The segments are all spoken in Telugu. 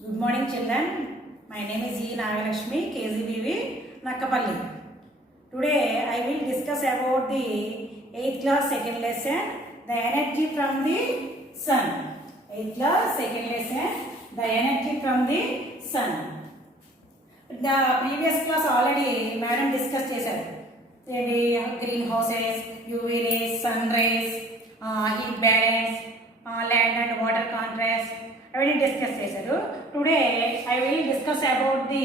Good morning, children. My name is E. Nagalakshmi, KGBV, Nakkapalli. Today, I will discuss about the 8th class second lesson, the energy from the sun. 8th class second lesson, the energy from the sun. The previous class already Madam discussed చేశారు. Greenhouses, UV rays, sun rays, heat balance, land and water contrast. I will discuss చేశారు. Today I will discuss about the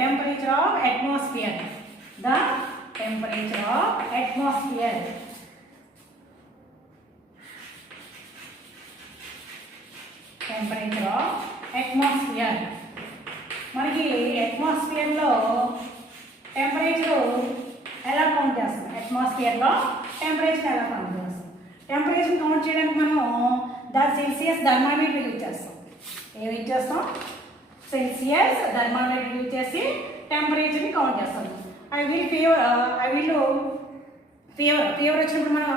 temperature of atmosphere. The temperature of atmosphere. Temperature of atmosphere. మనకి అట్మాస్ఫియర్లో టెంపరేచర్ ఎలా కౌంట్ చేస్తాం? అట్మాస్ఫియర్లో టెంపరేచర్ ఎలా కౌంట్ చేస్తాం? టెంపరేచర్ కౌంట్ చేయడానికి మనం సెల్సియస్ థర్మామీటర్ యూజ్ చేస్తాం. ఏమి యూజ్ చేస్తాం? సెల్సియస్ థర్మామీటర్ యూజ్ చేసి టెంపరేచర్ని కౌంట్ చేస్తాం. ఫీవర్ వచ్చినప్పుడు మనం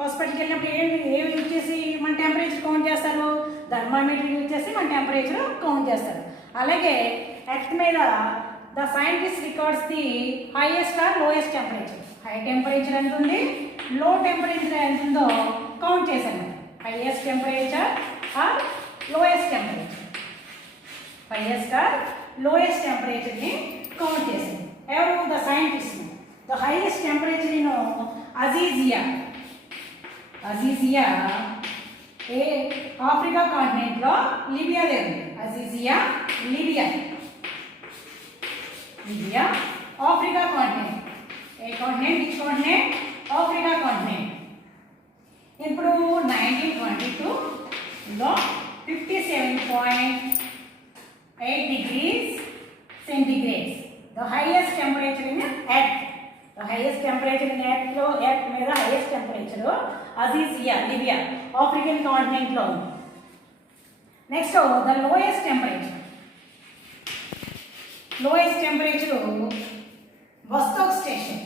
హాస్పిటల్కి వెళ్ళినప్పుడు ఏమి యూజ్ చేసి మన టెంపరేచర్ కౌంట్ చేస్తారు? థర్మామీటర్ యూజ్ చేసి మన టెంపరేచర్ కౌంట్ చేస్తారు. అలాగే ఎర్త్ మీద the scientist records the highest or lowest temperature. High temperature ఎంత ఉంది, లో టెంపరేచర్ ఎంత ఉందో కౌంట్ చేశాను. Highest temperature or lowest temperature, highest or lowest టెంపరేచర్ని కౌంట్ చేశాను. ఎవరు? The scientist. The highest temperature in Aziziya Africa కాంటినెంట్లో లిబియా ఉంది. Aziziya Libya Africa continent. ఏ continent? Which continent? Africa continent. ఇప్పుడు 1922లో 57.8 degrees centigrade. The highest temperature in Earth. The highest temperature in Earth మీద highest temperature Aziziya Libya African continent లో ఉంది. Next the lowest temperature. Lowest temperature Vostok station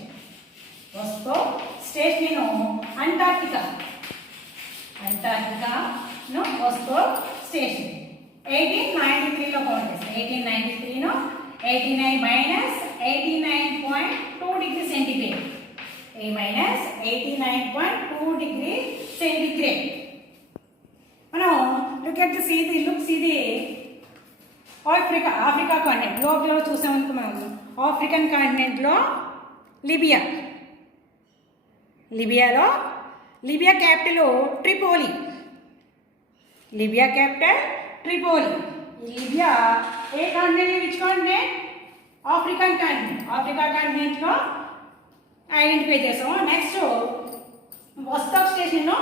Antarctica Vostok station 1893లో కౌంట్ చేస్తాం. 1893 89-89.2 డిగ్రీ సెంటిగ్రేడ్. -89.2 degree centigrade. మనం ఆఫ్రికా కాంటినెంట్ గ్లోబ్లో చూసామనుకో మనం ఆఫ్రికన్ కాంటినెంట్లో లిబియా క్యాపిటల్ ట్రిపోలి. ఈ లిబియా ఏ కాంటినెంట్? Which continent? ఆఫ్రికా కాంటినెంట్లో ఐడెంటిఫై చేసాము. నెక్స్ట్ వస్తోక్ స్టేషన్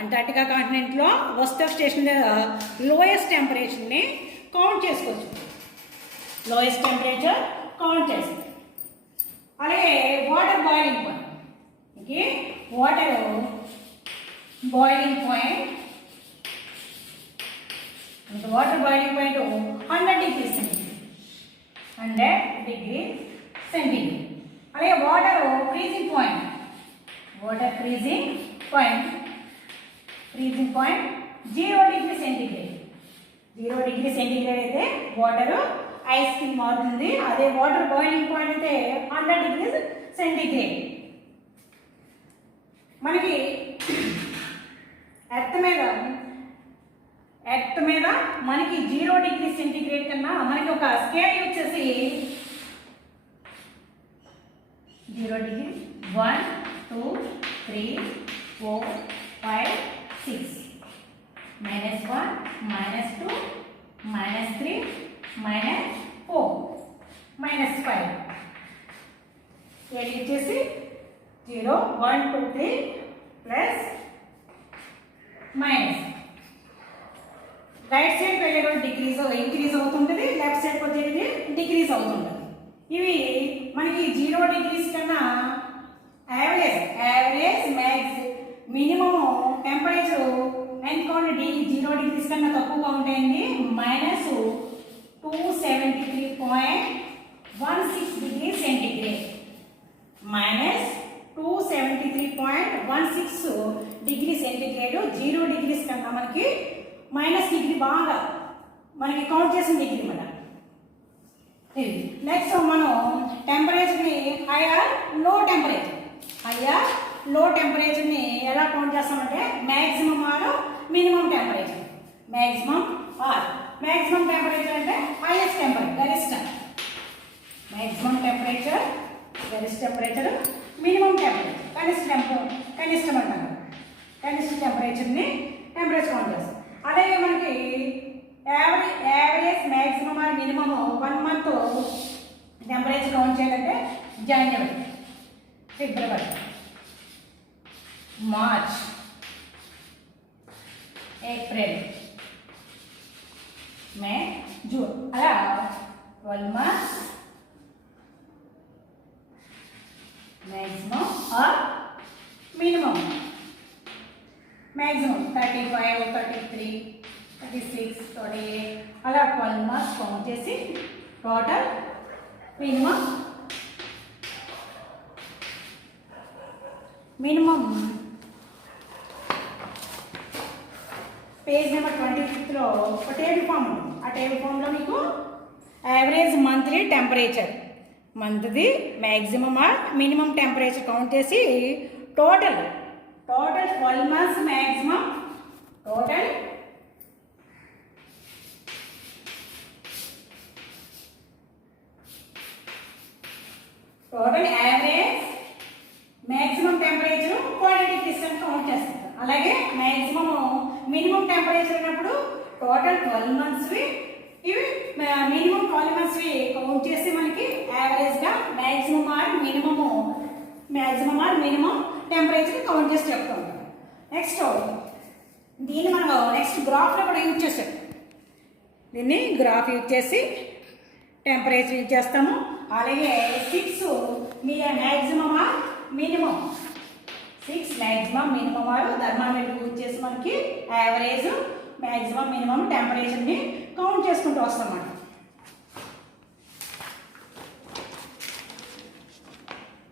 అంటార్క్టికా కాంటినెంట్లో వస్తోక్ స్టేషన్ లోయెస్ట్ టెంపరేచర్ని కౌంట్ చేసుకోవచ్చు. అలాగే water boiling point 100 degree centigrade. అలాగే water freezing point 0 degree centigrade. 0 degree centigrade అయితే వాటర్ ఐస్ కింద మారుతుంది. అదే వాటర్ బాయిలింగ్ పాయింట్ అయితే 100 డిగ్రీస్ సెంటిగ్రేడ్. మనకి ఎర్త్ మీద మనకి 0 డిగ్రీ సెంటిగ్రేడ్ కన్నా మనకి ఒక స్కేల్ వచ్చేసి 0 డిగ్రీ 1 2 3 4 5 6 -1 -2 -3 -4 -5 ఏది వచ్చేసి 0 1 2 3 ప్లస్ మైనస్. రైట్ సైడ్ వెళ్ళేటువంటి ఇంక్రీజ్ అవుతుంటుంది, లెఫ్ట్ సైడ్ వచ్చేది డిక్రీజ్ అవుతుంటుంది. ఇవి మనకి 0 డిగ్రీస్ కన్నా యావరేజ్ మ్యాక్స్ మినిమం టెంపరేచర్ ఎన్కోండి 0 డిగ్రీస్ కన్నా తక్కువగా ఉంటాయండి. -273.16 degree centigrade. -273.16 degree centigrade 0 degrees కన్నా మనకి మైనస్ డిగ్రీ బాగా మనకి కౌంట్ చేసిన డిగ్రీ అన్నమాట. నెక్స్ట్ మనం టెంపరేచర్ని హైయర్ లో టెంపరేచర్ని ఎలా కౌంట్ చేస్తామంటే maximum or minimum temperature. Maximum temperature అంటే హైయెస్ట్ టెంపరేచర్ గరిష్ట టెంపరేచర్, మినిమం టెంపరేచర్ కనిష్టం అంటారు. కనిష్ట టెంపరేచర్ని కౌంట్ చేస్తాం. అలాగే మనకి average maximum or minimum 1 month temperature count చేయాలంటే జనవరి, ఫిబ్రవరి, మార్చ్, ఏప్రిల్, మే, జూన్ అలా 12 months maximum or minimum. Maximum 35, 33, 36, 38 అలా 12 months కౌంట్ చేసి టోటల్ మినిమం పేజ్ నెంబర్ 26లో ఒక టేబుల్ ఫామ్ ఉంది. ఆ టేబుల్ ఫామ్లో మీకు యావరేజ్ మంత్లీ టెంపరేచర్, మంత్ది maximum or minimum temperature count చేసి total 12 months maximum, total average maximum temperature quality distance count చేస్తారు. అలాగే మ్యాక్సిమం మినిమం టెంపరేచర్ ఉన్నప్పుడు టోటల్ 12 months ఇవి మినిమం 12 months కౌంట్ చేసి మనకి యావరేజ్గా maximum or minimum temperature count చేసి చెప్తూ ఉంటాం. నెక్స్ట్ దీన్ని మనం నెక్స్ట్ గ్రాఫ్లో కూడా యూజ్ చేస్తాం. దీన్ని గ్రాఫ్ యూజ్ చేసి టెంపరేచర్ యూజ్ చేస్తాము. అలాగే 6 maximum or minimum, 6 maximum minimum or thermometer use చేసి మనకి యావరేజ్ మ్యాక్సిమం మినిమం టెంపరేచర్ని కౌంట్ చేసుకుంటూ వస్తామన్నమాట.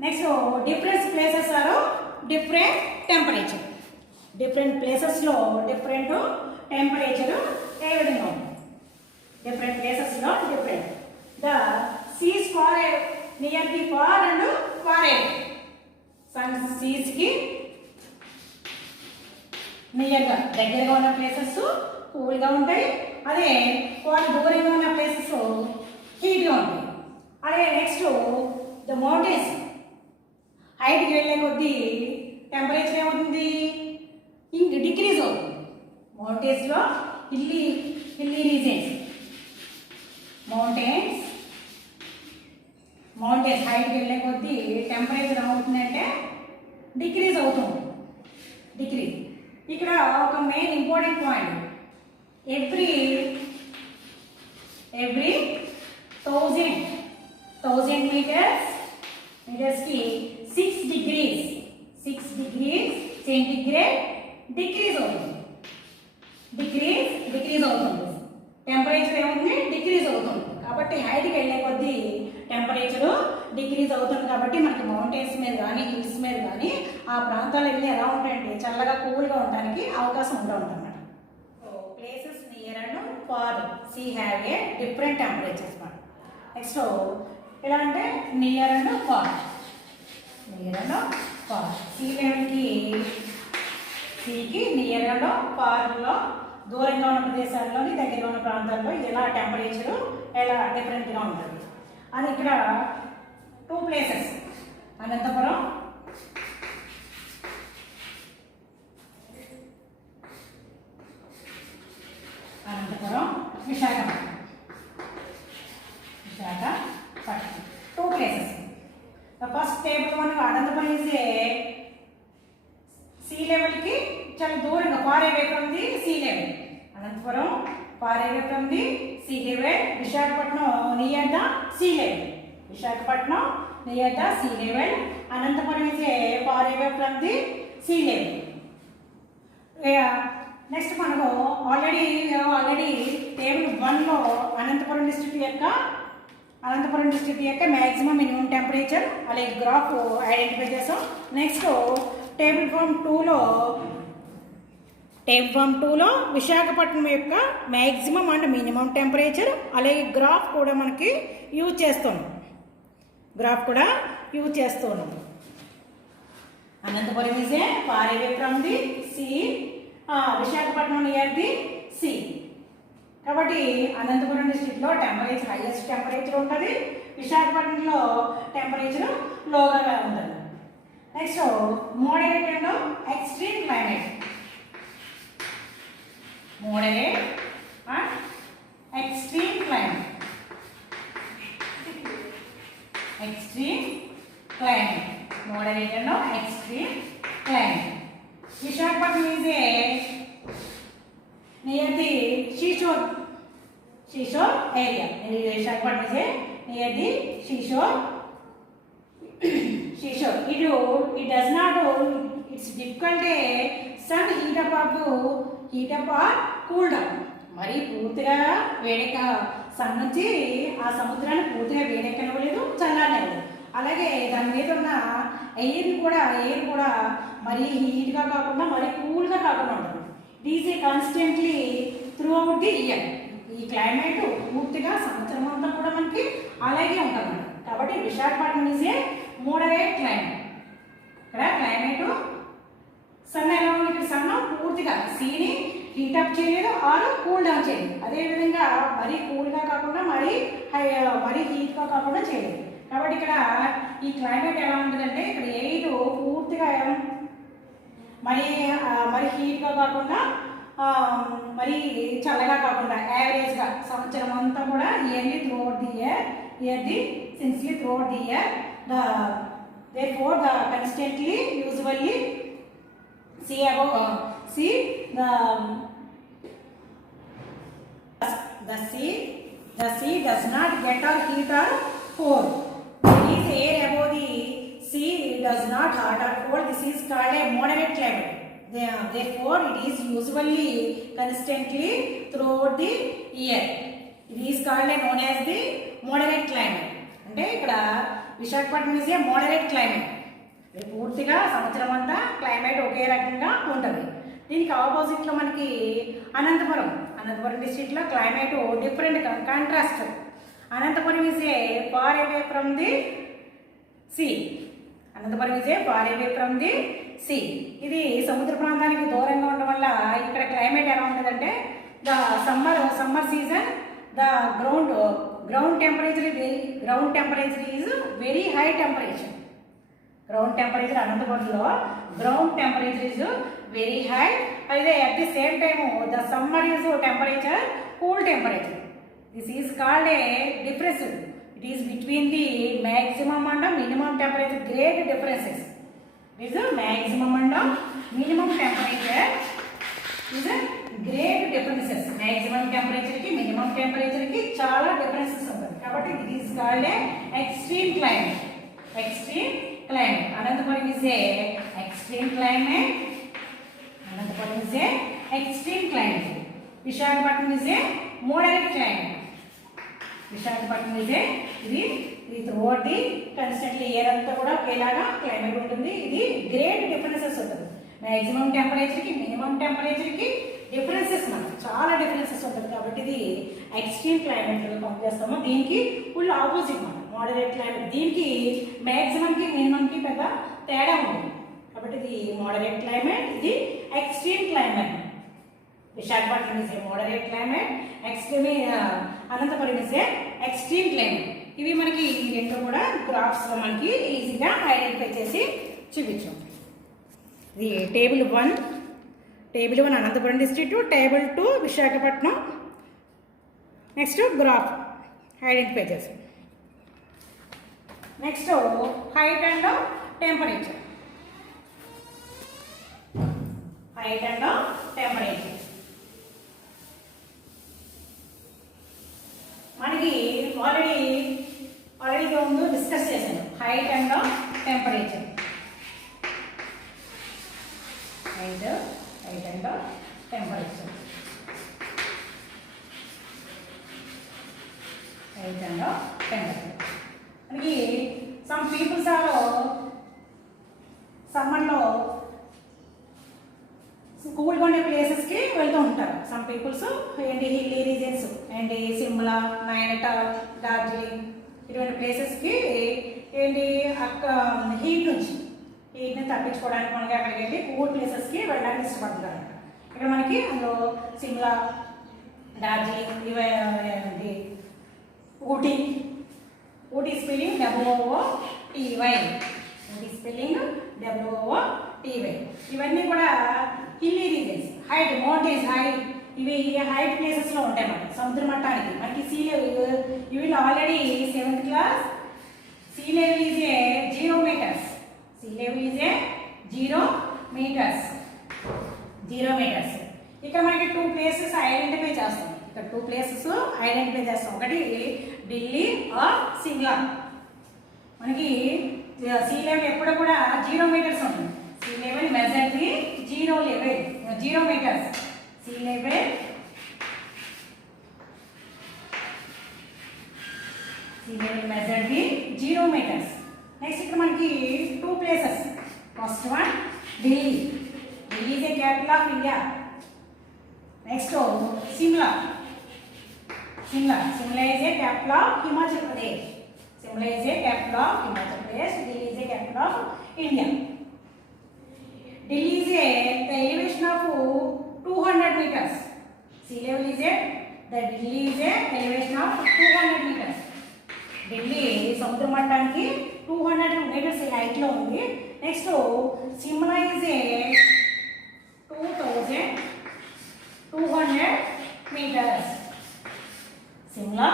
Next different places or different temperature. Different ప్లేసెస్లో డిఫరెంట్ టెంపరేచర్ ఏ విధంగా ఉంటుంది? డిఫరెంట్ ప్లేసెస్లో different. The seas far near the far and far a sun సీస్కి నియర్గా దగ్గరగా ఉన్న ప్లేసెస్ కూల్గా ఉంటాయి. అదే ఫార్ దూరంగా ఉన్న ప్లేసెస్ హీట్గా ఉంటాయి. అలాగే నెక్స్ట్ ద మౌంటైన్స్ హైట్కి వెళ్ళే కొద్దీ టెంపరేచర్ ఏమవుతుంది? డిక్రీజ్ అవుతుంది. మౌంటైన్స్లో హిల్లీ రీజన్స్, మౌంటైన్స్ హైట్కి వెళ్ళే కొద్దీ టెంపరేచర్ ఏమవుతుందంటే డిక్రీజ్ అవుతుంది. ఇక్కడ ఒక మెయిన్ ఇంపార్టెంట్ పాయింట్, ఎవ్రీ 1000 మీటర్స్కి 6 degrees సెంటిగ్రేడ్ డిక్రీజ్ అవుతుంది. టెంపరేచర్ ఏముంది? డిక్రీజ్ అవుతుంది. కాబట్టి హైట్కి వెళ్ళే కొద్దీ టెంపరేచర్ డిక్రీజ్ అవుతుంది. కాబట్టి మనకి మౌంటైన్స్ మీద కానీ హిల్స్ మీద కానీ ఆ ప్రాంతాలు వెళ్ళి ఎలా ఉంటాయంటే చల్లగా కూల్గా ఉండడానికి అవకాశం ఉంటుందన్నమాట. So places near and far sea have a different temperatures అన్నమాట. నెక్స్ట్ ఎలా అంటే నియర్ అండ్ ఫార్ సీ లెవెల్కి సీకి నియర్ అండ్ ఫార్లో దూరంగా ఉన్న ప్రదేశాల్లోని దగ్గరగా ఉన్న ప్రాంతాల్లో ఎలా టెంపరేచరు ఎలా డిఫరెంట్గా ఉంటుంది. అది ఇక్కడ 2 places, Anantapuram, Visakhapatnam. 2 places. The first table one Anantapuram is a sea level కి చాలా దూరంగా far away from the sea level. Anantapur far away from the sea level. Visakhapatnam near the sea level. Anantapur is a far away from the sea level. Next మనకు ఆల్రెడీ టేబుల్ 1లో అనంతపురం డిస్ట్రిక్ట్ యొక్క మ్యాక్సిమం మినిమం టెంపరేచర్ అలాగే గ్రాఫ్ ఐడెంటిఫై చేసాం. నెక్స్ట్ టేబుల్ ఫామ్ 2లో టేబుల్ ఫామ్ 2లో విశాఖపట్నం యొక్క మ్యాక్సిమం అండ్ మినిమం టెంపరేచర్, అలాగే గ్రాఫ్ కూడా మనకి యూజ్ చేస్తున్నాం. Anantapur is a far away from the sea, Visakhapatnam near the sea. కాబట్టి అనంతపురం డిస్ట్రిక్ట్లో టెంపరేచర్ హైయెస్ట్ టెంపరేచర్ ఉంటుంది, విశాఖపట్నంలో టెంపరేచర్ లోగా ఉంటుంది. Next moderate and extreme climate. Moderate and extreme climate. Moderate and extreme climate. Visakhapatnam is near the seashore area. Visakhapatnam is near the seashore. It does not. It's difficult. Sun heat up or cool down. మరి పూర్తిగా వేడెక్క సన్ నుంచి ఆ సముద్రాన్ని పూర్తిగా వేడెక్కనివ్వలేదు, చల్లారనివ్వలేదు. అలాగే దాని మీద ఉన్న ఎయిర్ కూడా మరీ హీట్గా కాకుండా మరీ కూల్గా కాకుండా ఉంటుంది. It is a constantly through out the year. ఈ క్లైమేట్ పూర్తిగా సంవత్సరం అంతా కూడా మనకి అలాగే ఉంటుంది. కాబట్టి Visakhapatnam is a moderate climate. ఇక్కడ క్లైమేట్ సన్ ఎలా ఉంది, ఇక్కడ సన్ పూర్తిగా సీని హీటప్ చేయలేదు ఆర్ కూల్ డౌన్ చేయలేదు. అదేవిధంగా మరీ కూల్గా కాకుండా మరీ హీట్గా కాకుండా చేయలేదు. కాబట్టి ఇక్కడ ఈ క్లైమేట్ ఎలా ఉంటుందంటే ఇక్కడ ఎయిర్ పూర్తిగా మరి హీట్గా కాకుండా మరి చల్లగా కాకుండా యావరేజ్గా సంవత్సరం అంతా కూడా yearly through out the year therefore the constantly usually see the sea does not get or heat or cold. It is air above the sea, it does not hot or cold. This is called a moderate climate. Therefore it is usually constantly throughout the year. It is called known as the moderate climate. అంటే ఇక్కడ Visakhapatnam is a moderate climate. పూర్తిగా సంవత్సరం అంతా క్లైమేట్ ఒకే రకంగా ఉంటుంది. దీనికి ఆపోజిట్లో మనకి అనంతపురం డిస్ట్రిక్ట్లో climate different contrast. Anantapur is a far away from the sea. ఇది సముద్ర ప్రాంతానికి దూరంగా ఉండడం వల్ల ఇక్కడ క్లైమేట్ ఎలా ఉంటుందంటే the summer season the ground temperature is very high temperature. Ground temperature అనంతపురంలో ground temperature is very high. అయితే at the same time the summer is temperature cool temperature. This is called a difference. It is between the maximum and minimum temperature. Great differences. This is maximum and minimum temperature is great differences. Maximum temperature ki minimum temperature ki chala differences ఉంటాయి. కాబట్టి it is called a extreme climate. Ananthapuram is a extreme climate. Visakhapatnam is a moderate climate. ఇది throughout the constantly year అంతా కూడా ఒకేలాగా క్లైమేట్ ఉంటుంది. ఇది గ్రేట్ డిఫరెన్సెస్ ఉంటుంది. మ్యాక్సిమం టెంపరేచర్కి మినిమం టెంపరేచర్కి డిఫరెన్సెస్ మనకు చాలా డిఫరెన్సెస్ ఉంటుంది. కాబట్టి ఇది ఎక్స్ట్రీమ్ క్లైమేట్ కౌంట్ చేస్తాము. దీనికి ఫుల్ ఆపోజిట్ మనం మోడరేట్ క్లైమేట్. దీనికి మ్యాక్సిమంకి మినిమంకి పెద్ద తేడా ఉంది. కాబట్టి ఇది మోడరేట్ క్లైమేట్, ఇది extreme climate. Visakhapatnam is a moderate climate, Anantapur is a extreme climate. ఇవి మనకి ఈ రెండు కూడా గ్రాఫ్స్ మనకి ఈజీగా ఐడెంటిఫై చేసి చూపించాం. ఇది table 1 Anantapuram district, table 2 Visakhapatnam. Next graph identify చేసాం. Next height and temperature. మనకి ఆల్రెడీ ముందు డిస్కస్ చేశాను height and temperature. Height and temperature. మనకి సమ్ పీపుల్స్ ఆర్ సమ్మర్లో కూల్గా ఉండే ప్లేసెస్కి వెళ్తూ ఉంటారు. సమ్ పీపుల్స్ ఏంటి హిల్లీ రీజియన్స్ ఏంటి సిమ్లా, నైనిటాల్, డార్జిలింగ్ ఇటువంటి ప్లేసెస్కి ఏంటి హీట్ని తప్పించుకోవడానికి మనకి అక్కడికి వెళ్ళి కూల్ ప్లేసెస్కి వెళ్ళడానికి ఇష్టపడుతున్నారు. ఇక్కడ మనకి అందులో సిమ్లా, డార్జిలింగ్ ఇవి Ooty spelling WOOTY, Ooty spelling WOOTY. ఇవన్నీ కూడా హిల్లీ రీజన్స్, హైట్ మౌంటైన్స్, ఇవి హైట్ ప్లేసెస్లో ఉంటాయి మనకి సముద్ర మట్టానికి. మనకి sea level you will already 7th class sea level is a 0 meters. Sea level is a 0 meters. ఇక్కడ మనకి 2 places ఐడెంటిఫై చేస్తాం. ఇక్కడ 2 places ఐడెంటిఫై చేస్తాం. ఒకటి ఢిల్లీ ఆర్ సిమ్లా. మనకి సీ లెవెల్ ఎప్పుడు కూడా 0 meters ఉంటుంది. Sea level measure the 0 meters. Sea level measure the 0 meters. Next ఇక్కడ మనకి 2 places. First one Delhi is a capital of India. Next Shimla is a capital of Himachal Pradesh. Delhi is a capital of India. Delhi is the elevation of 200 meters. Sea level is Delhi is a elevation of 200 meters. Delhi సముద్ర మట్టానికి 200 meters హైట్ లో ఉంది. Next Shimla is a 2200 meters. Shimla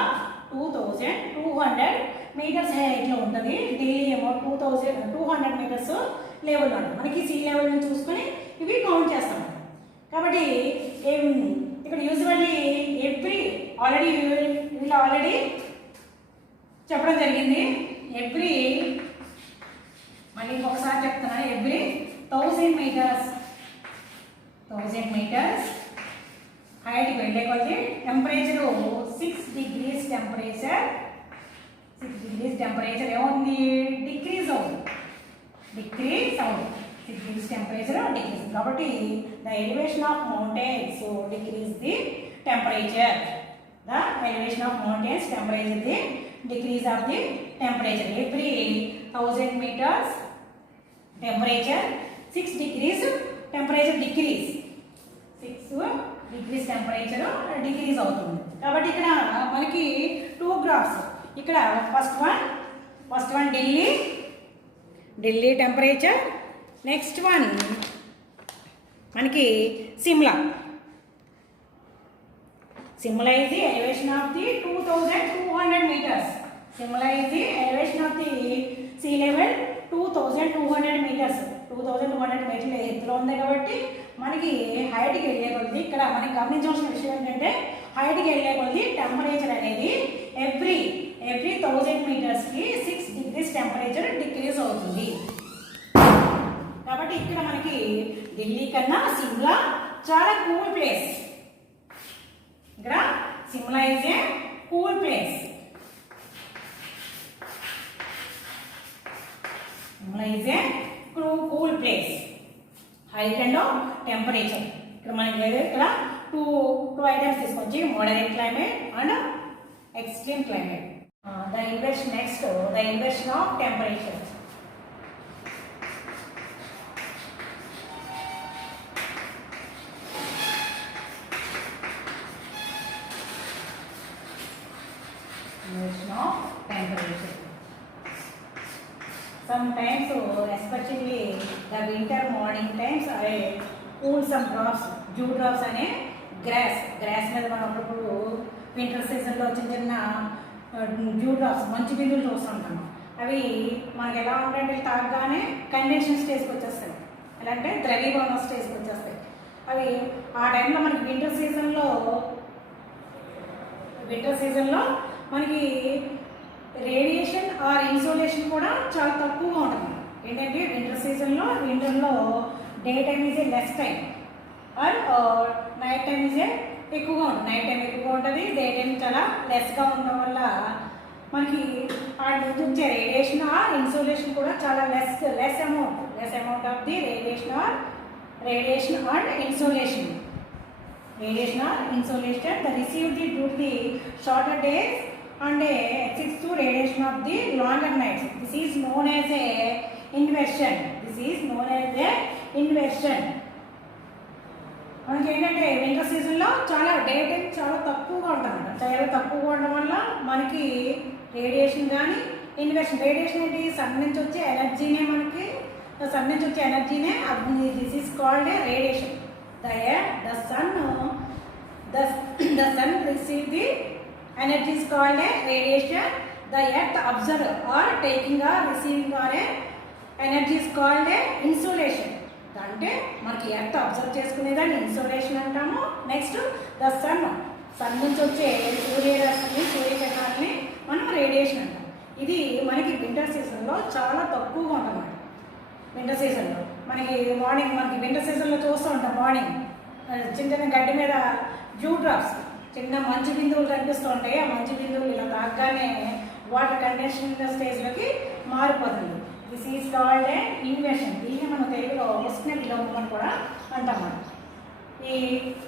2200 meters height లో ఉంటుంది. ఢిల్లీ ఏమో 2200 meters లెవెల్ లో ఉంటుంది. మనకి సీ లెవెల్ నుంచి చూసుకొని ఇవి కౌంట్ చేస్తాం. కాబట్టి ఇక్కడ యూజువల్లీ ఆల్రెడీ చెప్పడం జరిగింది. మళ్ళీ ఇంకొకసారి చెప్తున్నాను. ఎవ్రీ 1000 meters హైట్కి వెళ్ళే కొద్ది టెంపరేచర్ 6 degrees టెంపరేచర్ ఏముంది డిక్రీజ్ అవుతుంది. 6 degrees temperature decrease. కాబట్టి the elevation of mountains decrease the temperature. The elevation of mountains temperature the decrease of the temperature. Every 1000 meters temperature 6 degrees temperature decrease. 6 degrees temperature decrease అవుతుంది. కాబట్టి ఇక్కడ మనకి 2 graphs. ఇక్కడ first one Delhi temperature. Next one మనకి Shimla is the elevation of the 2200 meters. Simla is the elevation of the sea level 2200 meters. 2200 meters ఎత్తులో ఉంది కాబట్టి మనకి హైట్కి వెళ్ళే కొద్ది ఇక్కడ మనకి గమనించాల్సిన విషయం ఏంటంటే హైట్కి వెళ్ళే కొద్ది టెంపరేచర్ అనేది ఎవ్రీ 1000 మీటర్స్కి 6 degrees టెంపరేచర్ డిక్రీజ్ అవుతుంది. కాబట్టి ఇక్కడ మనకి ఢిల్లీ కన్నా సిమ్లా చాలా కూల్ ప్లేస్. ఇక్కడ Shimla is a cool place. Cool place height and temperature. ఇక్కడ మనకి ఇక్కడ టూ ఐటమ్స్ తీసుకొచ్చి moderate climate and extreme climate. The inversion of temperature. Sometimes, especially the winter morning times, I cool some drops, dew drops ane grass మీద మనం అప్పుడు వింటర్ సీజన్లో చిన్న డ్యూ డ్రాప్స్ మంచు బిందులు చూస్తుంటాము. అవి మనకి ఎలా ఉంటాయంటే తాగగానే కండెన్షన్ స్టేజ్కి వచ్చేస్తాయి. ఎలా అంటే ద్రవీభవన స్టేజ్కి వచ్చేస్తాయి. అవి ఆ టైంలో మనకి వింటర్ సీజన్లో మనకి రేడియేషన్ ఆర్ ఇన్సోలేషన్ కూడా చాలా తక్కువగా ఉంటుంది. ఏంటంటే వింటర్లో day time is a less time or night time is a ఎక్కువగా ఉంటుంది. నైట్ టైం ఎక్కువగా ఉంటుంది, డే టైం చాలా లెస్గా ఉండడం వల్ల మనకి వాటి నుంచి వచ్చే రేడియేషన్ ఆర్ ఇన్సోలేషన్ కూడా చాలా less amount of the radiation or radiation and insolation. Radiation or insolation, the received due to the shorter days and exists to radiation of the longer nights. This is known as a inversion. This is known as a inversion. మనకి ఏంటంటే వింటర్ సీజన్లో చాలా డే టైం చాలా తక్కువగా ఉంటుందన్నమాట. చాలా తక్కువగా ఉండడం వల్ల మనకి రేడియేషన్ కానీ ఇన్వర్షన్. రేడియేషన్ ఏంటి? సన్ నుంచి వచ్చే ఎనర్జీనే మనకి సన్ నుంచి వచ్చే ఎనర్జీనే this is called a radiation. The sun receive the energy is called a radiation. The earth observe or taking or receiving or a energy is called a insolation. అంటే మనకి ఎర్త్ అబ్జర్వ్ చేసుకునేదాన్ని ఇన్సోలేషన్ అంటాము. నెక్స్ట్ ద సన్ నుంచి వచ్చే సూర్యకిరణాలని మనం రేడియేషన్ అంటాం. ఇది మనకి వింటర్ సీజన్లో చాలా తక్కువగా ఉందన్నమాట. వింటర్ సీజన్లో మనకి వింటర్ సీజన్లో చూస్తూ ఉంటాం మార్నింగ్ చిన్న చిన్న గడ్డి మీద డ్యూ డ్రాప్స్ చిన్న మంచు బిందువులు కనిపిస్తూ ఉంటాయి. ఆ మంచు బిందువులు ఇలా తాగ్గానే వాటర్ కండెన్షన్ స్టేజ్లోకి మారిపోతుంది. This is called a inversion. దీన్ని మనం తెలుగులో ఉష్ణ విలోమం అని కూడా అంటాం.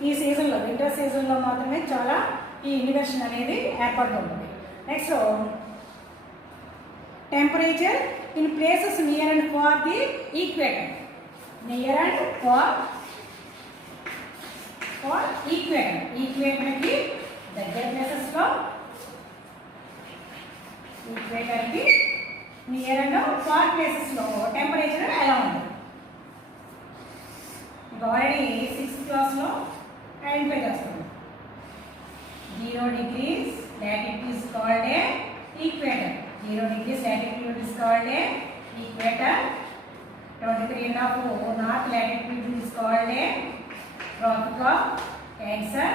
ఈ సీజన్లో వింటర్ సీజన్లో మాత్రమే చాలా ఈ ఇన్వర్షన్ అనేది ఏర్పడుతుంది. Next temperature in places near and far the equator. Near and far equator. ఈక్వేటర్కి దగ్గర ప్లేసెస్లో ఈక్వేటర్కి నియర్ అండ్ ఫార్ ప్లేసెస్లో టెంపరేచర్ ఎలా ఉంటుంది? ఆల్రెడీ 6th క్లాస్లో ఐడెంటిఫై చేస్తాం. 0 degrees latitude is called a equator. 0 degrees latitude is called a equator. 23.5 north latitude is called a tropic of Cancer.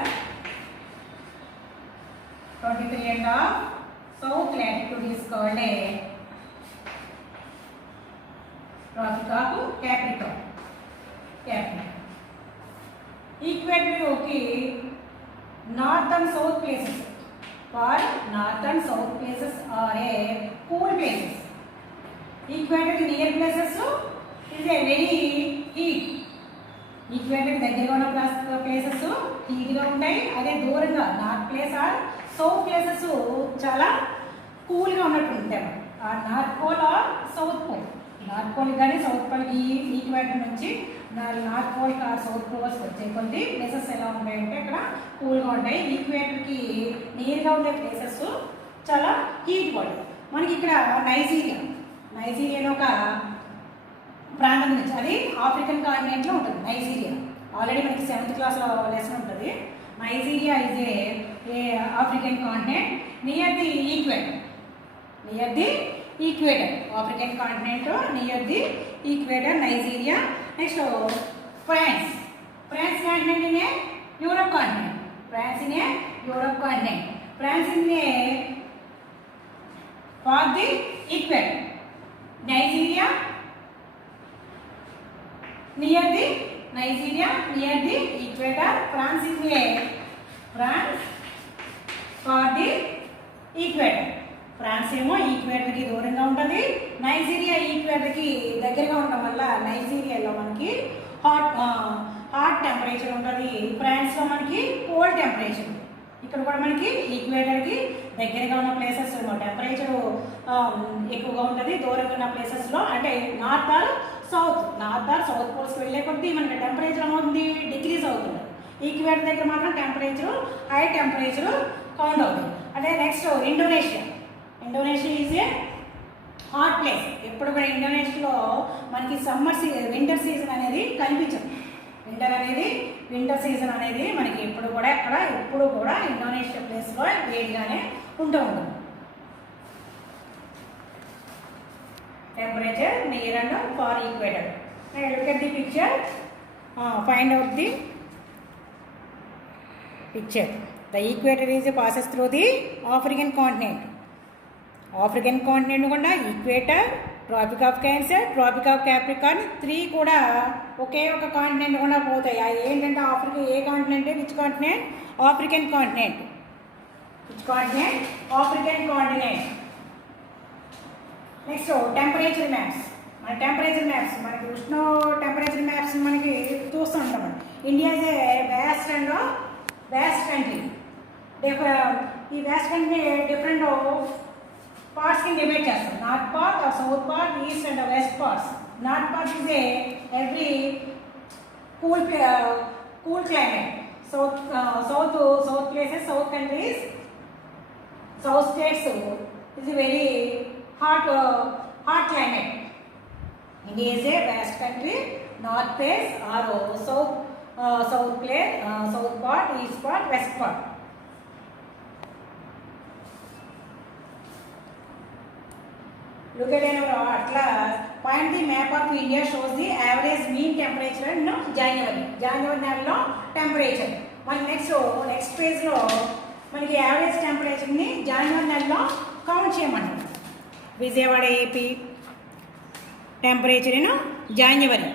23.5 south latitude is called a tropic of Capricorn. ఈక్వేటర్కి north and south places or a cool places. ఈక్వేటర్కి near places is a very heat. ఈక్వేటర్కి దగ్గరగా ఉన్న ప్లేసెస్ హీట్గా ఉంటాయి. అదే దూరంగా north place or south places చాలా కూల్గా ఉన్నట్టు ఉంటాయి. ఆ north pole or south pole. North pole కానీ సౌత్ పోల్కి ఈక్వేటర్ నుంచి north pole or south poles వచ్చే కొద్ది ప్లేసెస్ ఎలా ఉంటాయంటే ఇక్కడ కూల్గా ఉంటాయి. ఈక్వేటర్కి నియర్గా ఉండే ప్లేసెస్ చాలా హీట్ పడుతుంది. మనకి ఇక్కడ నైజీరియా ఒక ప్రాంతం నుంచి, అది ఆఫ్రికన్ కాంటినెంట్లో ఉంటుంది. నైజీరియా ఆల్రెడీ మనకి 7th క్లాస్లో లెసన్ ఉంటుంది. Nigeria is a African continent near the equator. African continent near the equator Nigeria. Next France continent in a Europe continent. France in a far the equator. Nigeria near the equator. France far the equator. France ఏమో ఈక్వేటర్కి దూరంగా ఉంటుంది. నైజీరియా ఈక్వేటర్కి దగ్గరగా ఉండడం వల్ల నైజీరియాలో మనకి హాట్ టెంపరేచర్ ఉంటుంది. ఫ్రాన్స్లో మనకి కోల్డ్ టెంపరేచర్. ఇక్కడ కూడా మనకి ఈక్వేటర్కి దగ్గరగా ఉన్న ప్లేసెస్లో టెంపరేచర్ ఎక్కువగా ఉంటుంది. దూరంగా ఉన్న ప్లేసెస్లో అంటే నార్త్ ఆర్ సౌత్ పోల్స్కి వెళ్ళే కొద్దీ మనకి టెంపరేచర్ ఏమవుతుంది? డిక్రీజ్ అవుతుంది. ఈక్వేటర్ దగ్గర మాత్రం హై టెంపరేచర్ కౌంట్ అవుతుంది. అదే next Indonesia is A hot place. ఎప్పుడు కూడా ఇండోనేషియాలో మనకి వింటర్ సీజన్ అనేది కనిపించదు. వింటర్ సీజన్ అనేది మనకి ఎప్పుడు కూడా ఇండోనేషియా ప్లేస్లో వేడిగానే ఉంటుంది. Temperature near and far equator. Look at the picture. Find out the picture. The equator passes through the African continent. కూడా equator, tropic of cancer, tropic of capricorn 3 కూడా ఒకే ఒక కాంటినెంట్ కూడా పోతాయి. అది ఏంటంటే ఏ continent? Which continent? African continent. Next temperature maps. మన టెంపరేచర్ మ్యాప్స్ మనకి ఉష్ణ టెంపరేచర్ మ్యాప్స్ మనకి చూస్తూ ఉంటాం. India is a vast country. ఈ వ్యాస్ట్ కంట్రీ డిఫరెంట్ పార్ట్స్ కింద డివైడ్ చేస్తాం. North part, south part, east and west parts. North part is a every cool climate. South places, south countries, south states is a very hot climate. India is a vast country. North place or south place, south part, east part, west part. Look at our atlas. Point the map of India shows the average mean temperature in January నెలలో టెంపరేచర్. మన నెక్స్ట్ పేజ్లో మనకి యావరేజ్ టెంపరేచర్ని జనవరి నెలలో కౌంట్ చేయమంటారు. Vijayawada AP temperature in January.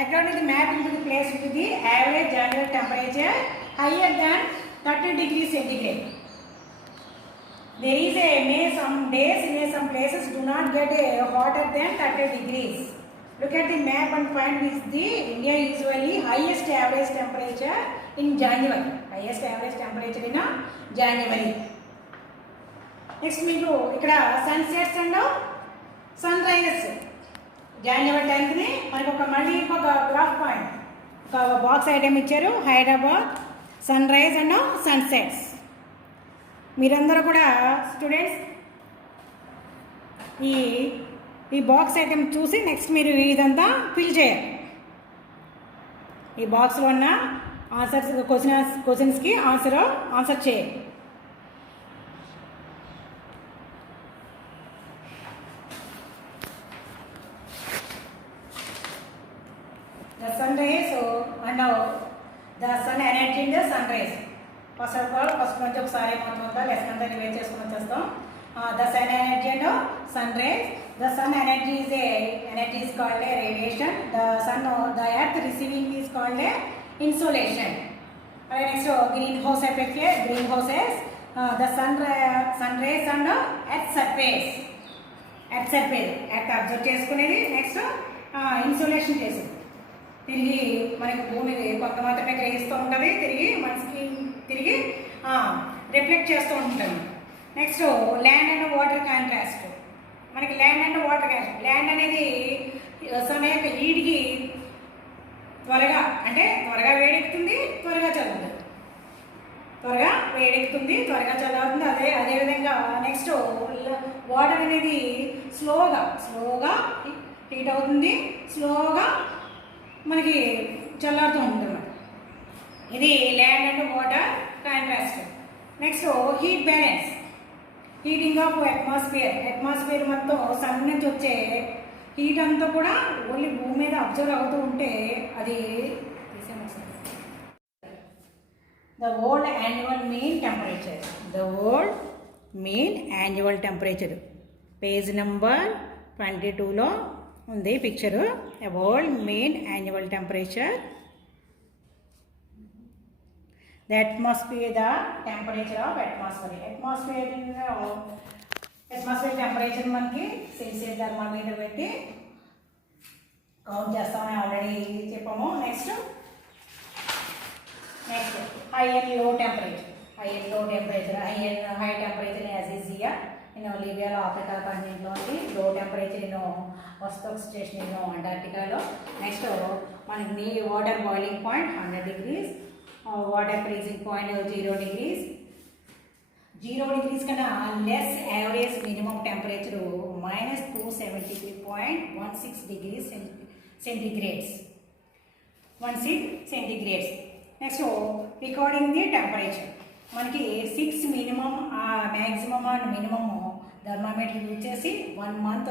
According to the map into the place with the average January temperature higher than 30 degrees centigrade. There is some days in some places do not get hotter than 30 degrees. Look at the map and find which the India usually highest average temperature in January. Highest average temperature in January. Next మీకు ఇక్కడ sunsets and sun rises January 10th ని మనకు ఒక గ్రాఫ్ పాయింట్ ఒక బాక్స్ ఐటమ్ ఇచ్చారు. Hyderabad sun rise and sunsets. మీరందరూ కూడా స్టూడెంట్స్ ఈ బాక్స్ ఐటమ్ చూసి నెక్స్ట్ మీరు ఇదంతా ఫిల్ చేయాలి. ఈ బాక్స్లో ఉన్న ఆన్సర్స్ క్వశ్చన్స్కి ఆన్సర్ చేయాలి. The sun rays and the sun energy in the sun rays. First of all, నుంచి ఒకసారి మనం లెసన్ అంతా రివైజ్ చేసుకుని వచ్చేస్తాం. The sun energy and sun rays. The sun energy is called a radiation. The earth receiving is called a insolation. Next, greenhouse effect. Greenhouses. The sun rays and earth surface. Earth observe చేసుకునేది. నెక్స్ట్ ఇన్సోలేషన్ చేసేది. తిరిగి మనకి భూమి కొంత మాత్రమే గ్రహిస్తూ ఉంటుంది, తిరిగి రిఫ్లెక్ట్ చేస్తూ ఉంటుంది. Next land and water contrast. మనకి ల్యాండ్ అనేది సన్ యొక్క హీట్కి త్వరగా వేడెక్కుతుంది, త్వరగా చల్లారుతుంది. అదేవిధంగా నెక్స్ట్ వాటర్ అనేది స్లోగా హీట్ అవుతుంది, స్లోగా మనకి చల్లారుతూ ఉంటుంది. ఇది land and water contrast. Next heat balance. Heating of atmosphere మొత్తం సన్ నుంచి వచ్చే హీట్ అంతా కూడా ఓన్లీ భూమి మీద అబ్జర్వ్ అవుతూ ఉంటే అది the world annual temperature page number 22లో ఉంది picture. World mean annual temperature. The temperature of atmosphere temperature మనకి సెల్సియస్ థర్మామీటర్ పెట్టి కౌంట్ చేస్తామని ఆల్రెడీ చెప్పాము. Next high and low temperature. High temperature as is here in Libya, Africa continent లో ఉంది. Low temperature in Vostok station in Antarctica. Next మనకి water boiling point 100 degrees. Water freezing point 0 degrees. 0 degrees కన్నా less average minimum temperature -273.16 degrees centigrades. Next recording the temperature. మనకి 6 minimum maximum and minimum thermometer use చేసి 1 month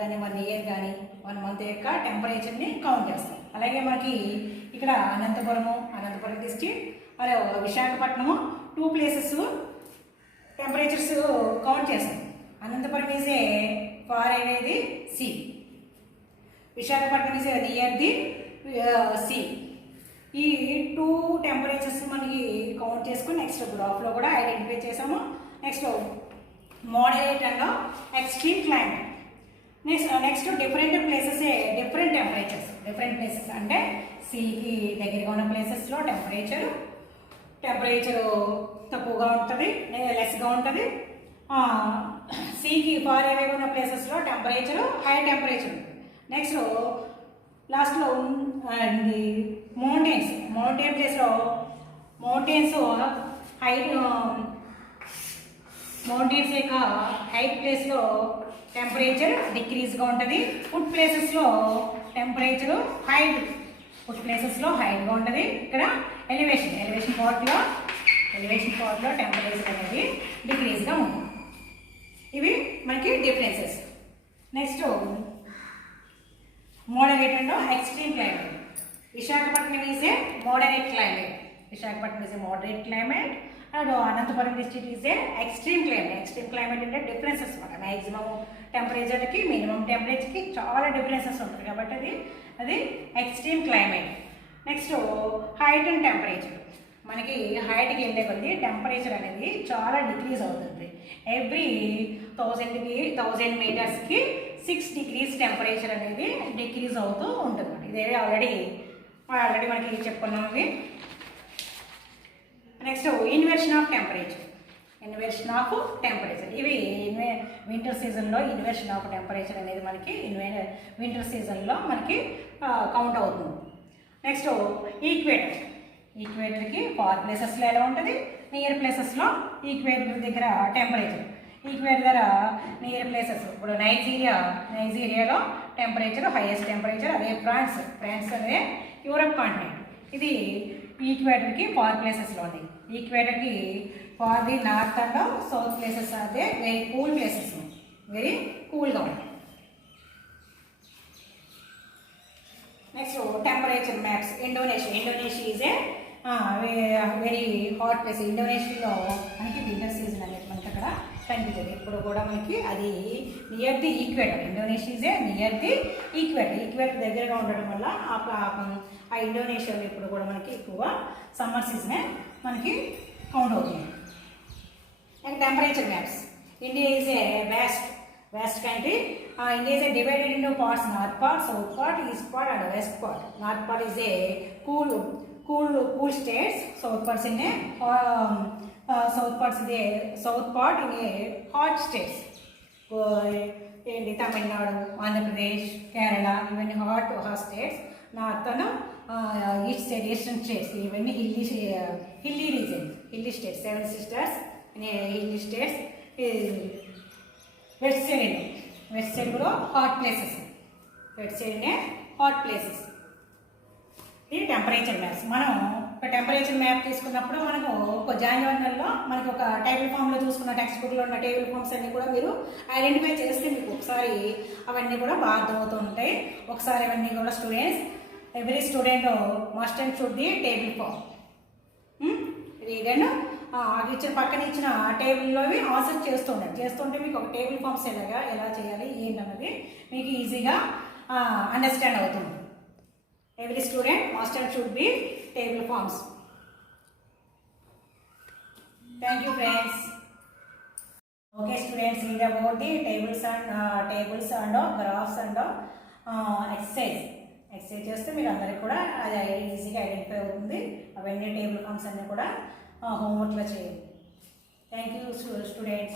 కానీ 1 year కానీ 1 month యొక్క టెంపరేచర్ని కౌంట్ చేస్తాం. అలాగే మనకి ఇక్కడ అనంతపురం డిస్ట్రిక్ట్ అదే విశాఖపట్నము 2 ప్లేసెస్ టెంపరేచర్స్ కౌంట్ చేస్తాం. అనంతపురం ఈజ్ ఏ ఫార్ అనేది sea, Visakhapatnam is near the sea. ఈ 2 టెంపరేచర్స్ మనకి కౌంట్ చేసుకుని నెక్స్ట్ గ్రాఫ్లో కూడా ఐడెంటిఫై చేసాము. Next moderate and extreme climate. Next different places, different places అంటే సీకి దగ్గరగా ఉన్న ప్లేసెస్లో టెంపరేచరు తక్కువగా ఉంటుంది, లెస్గా ఉంటుంది. సీకి ఫార్ అవేగా ఉన్న ప్లేసెస్లో హై టెంపరేచర్ ఉంటుంది. నెక్స్ట్ లాస్ట్లో మౌంటైన్ ప్లేస్లో మౌంటైన్స్ యొక్క హైట్ ప్లేస్లో టెంపరేచర్ డిక్రీజ్గా ఉంటుంది. ఫుడ్ ప్లేసెస్లో హైట్గా ఉంటుంది. ఇక్కడ ఎలివేషన్ పార్ట్లో టెంపరేచర్ అనేది డిక్రీజ్గా ఉంటుంది. ఇవి మనకి differences. Next moderate and extreme climate. Visakhapatnam is a moderate climate. And Anantapuram district is a extreme climate అంటే డిఫరెన్సెస్ అనమాట. మ్యాక్సిమం టెంపరేచర్కి మినిమం టెంపరేచర్కి చాలా డిఫరెన్సెస్ ఉంటుంది కాబట్టి అది extreme climate. Next height and temperature. మనకి హైట్కి వెళ్ళే కొద్దీ టెంపరేచర్ అనేది చాలా డిక్రీజ్ అవుతుంది. ఎవ్రీ 1000 మీటర్స్కి 6 degrees టెంపరేచర్ అనేది డిక్రీజ్ అవుతూ ఉంటుంది. ఇదేవి ఆల్రెడీ మనకి చెప్పుకున్నాం. ఇవి నెక్స్ట్ ఇన్వర్షన్ ఆఫ్ టెంపరేచర్. ఇవి వింటర్ సీజన్లో ఇన్వర్షన్ ఆఫ్ టెంపరేచర్ అనేది మనకి వింటర్ సీజన్లో మనకి కౌంట్ అవుతుంది. నెక్స్ట్ ఈక్వేటర్కి ఫార్ ప్లేసెస్లో ఎలా ఉంటుంది, నియర్ ప్లేసెస్లో ఈక్వేటర్ దగ్గర టెంపరేచర్. ఈక్వేటర్ దగ్గర నియర్ ప్లేసెస్ ఇప్పుడు నైజీరియాలో టెంపరేచర్ హైయెస్ట్ టెంపరేచర్. అదే ఫ్రాన్స్ అదే యూరప్ కాంటినెంట్. ఇది ఈక్వేటర్కి ఫార్ ప్లేసెస్లో ఉంది. ఈక్వేటర్కి far the north and south places అదే వెరీ కూల్గా ఉంటాయి. Next temperature maps. Indonesia is a very hot place. ఇండోనేషియాలో మనకి వింటర్ సీజన్ అనేది మనకి అక్కడ కనిపించదు. ఇప్పుడు కూడా మనకి అది near the equator. Indonesia is A near the equator దగ్గరగా ఉండడం వల్ల ఆ ఇండోనేషియాలో ఇప్పుడు కూడా మనకి ఎక్కువ సమ్మర్ సీజనే మనకి కౌంట్ అవుతుంది. And temperature maps. India is a vast country. India is divided into parts: north part, south part, east part, and west part. North part is a cool states. South part in a south part in a hot states. In Tamil Nadu, Andhra Pradesh, Kerala, even hot states. North eastern states, even hilly regions, hilly states, 7 sisters in a hilly states. West side కూడా హాట్ ప్లేసెస్. ఇది టెంపరేచర్ మ్యాప్స్. మనం ఒక టెంపరేచర్ మ్యాప్ తీసుకున్నప్పుడు మనకు ఒక జాన్యువరి నెలలో మనకి ఒక టేబుల్ ఫామ్లో చూసుకున్న టెక్స్ట్ బుక్లో ఉన్న టేబుల్ ఫామ్స్ అన్నీ కూడా మీరు ఐడెంటిఫై చేస్తే మీకు ఒకసారి అవన్నీ కూడా బాగా అర్థమవుతూ ఉంటాయి. ఒకసారి అవన్నీ కూడా every student must and should the table form read and పక్కన ఇచ్చిన టేబుల్లోవి ఆన్సర్ చేస్తుంటే మీకు ఒక టేబుల్ ఫామ్స్ ఎలా చేయాలి ఏంటన్నది మీకు ఈజీగా అండర్స్టాండ్ అవుతుంది. Every student must and should be table forms. Thank you friends. Okay students, read about the tables and graphs and exercise చేస్తే మీరు అందరికి కూడా అది ఈజీగా ఐడెంటిఫై అవుతుంది. అవన్నీ టేబుల్ ఫామ్స్ అన్నీ కూడా homework la cheyandi. Thank you students.